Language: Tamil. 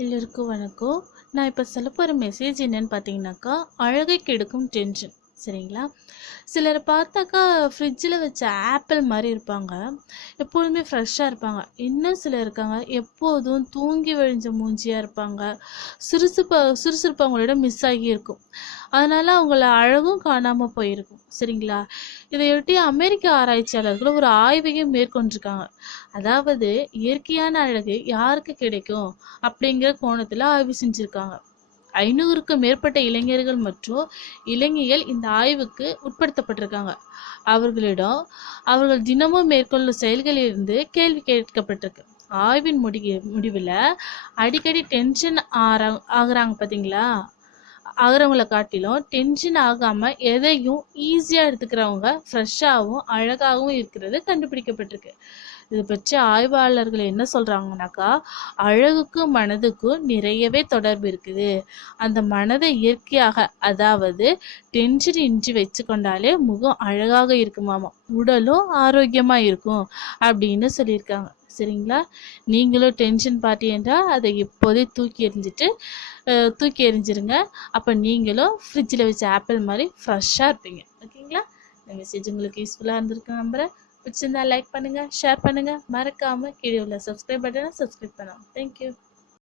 எல்லோருக்கும் வணக்கம். நான் இப்போ சொல்ல போகிற மெசேஜ் என்னன்னு பார்த்தீங்கன்னாக்கா, அழகை கெடுக்கும் டென்ஷன். சரிங்களா? சிலரை பார்த்தாக்கா ஃப்ரிட்ஜில் வச்ச ஆப்பிள் மாதிரி இருப்பாங்க. எப்பொழுதுமே ஃப்ரெஷ்ஷாக இருப்பாங்க. இன்னும் சிலர் இருக்காங்க, எப்போதும் தூங்கி வழிஞ்ச மூஞ்சியாக இருப்பாங்க. சுறுசுறுப்பு அவங்களோட மிஸ் ஆகி இருக்கும். அதனால அவங்கள அழகும் காணாமல் போயிருக்கும். சரிங்களா? இதையொட்டி அமெரிக்க ஆராய்ச்சியாளர்கள் ஒரு ஆய்வையே மேற்கொண்டிருக்காங்க. அதாவது இயற்கையான அழகு யாருக்கு கிடைக்கும் அப்படிங்கிற கோணத்துல ஆய்வு செஞ்சிருக்காங்க. 500க்கும் மேற்பட்ட இளைஞர்கள் மற்றும் இளைஞிகள் இந்த ஆய்வுக்கு உட்படுத்தப்பட்டிருக்காங்க. அவர்களிடம் அவர்கள் தினமும் மேற்கொள்ளும் செயல்களிலிருந்து கேள்வி கேட்கப்பட்டிருக்கு. ஆய்வின் முடிவில் அடிக்கடி டென்ஷன் ஆகுறாங்க பார்த்தீங்களா, ஆகிறவங்கள காட்டிலும் டென்ஷன் ஆகாமல் எதையும் ஈஸியாக எடுத்துக்கிறவங்க ஃப்ரெஷ்ஷாகவும் அழகாகவும் இருக்கிறது கண்டுபிடிக்கப்பட்டிருக்கு. இதை பற்றி ஆய்வாளர்கள் என்ன சொல்கிறாங்கனாக்கா, அழகுக்கும் மனதுக்கும் நிறையவே தொடர்பு இருக்குது. அந்த மனதை இயற்கையாக, அதாவது டென்ஷன் இன்றி வச்சுக்கொண்டாலே முகம் அழகாக இருக்குமாமா, உடலும் ஆரோக்கியமாக இருக்கும் அப்படின்னு சொல்லியிருக்காங்க. சரிங்களா? நீங்களும் டென்ஷன் பார்ட்டி என்றால் அதை இப்போதே தூக்கி எறிஞ்சிருங்க. அப்போ நீங்களும் ஃப்ரிட்ஜில் வச்ச ஆப்பிள் மாதிரி ஃப்ரெஷ்ஷாக இருப்பீங்க. ஓகேங்களா? இந்த மெசேஜ் உங்களுக்கு யூஸ்ஃபுல்லாக இருந்திருக்கு நம்புகிறேன். பிடிச்சிருந்தா லைக் பண்ணுங்கள், ஷேர் பண்ணுங்கள். மறக்காமல் கீழே உள்ள சப்ஸ்கிரைப் பட்டனை சப்ஸ்கிரைப் பண்ணுங்கள். தேங்க்யூ.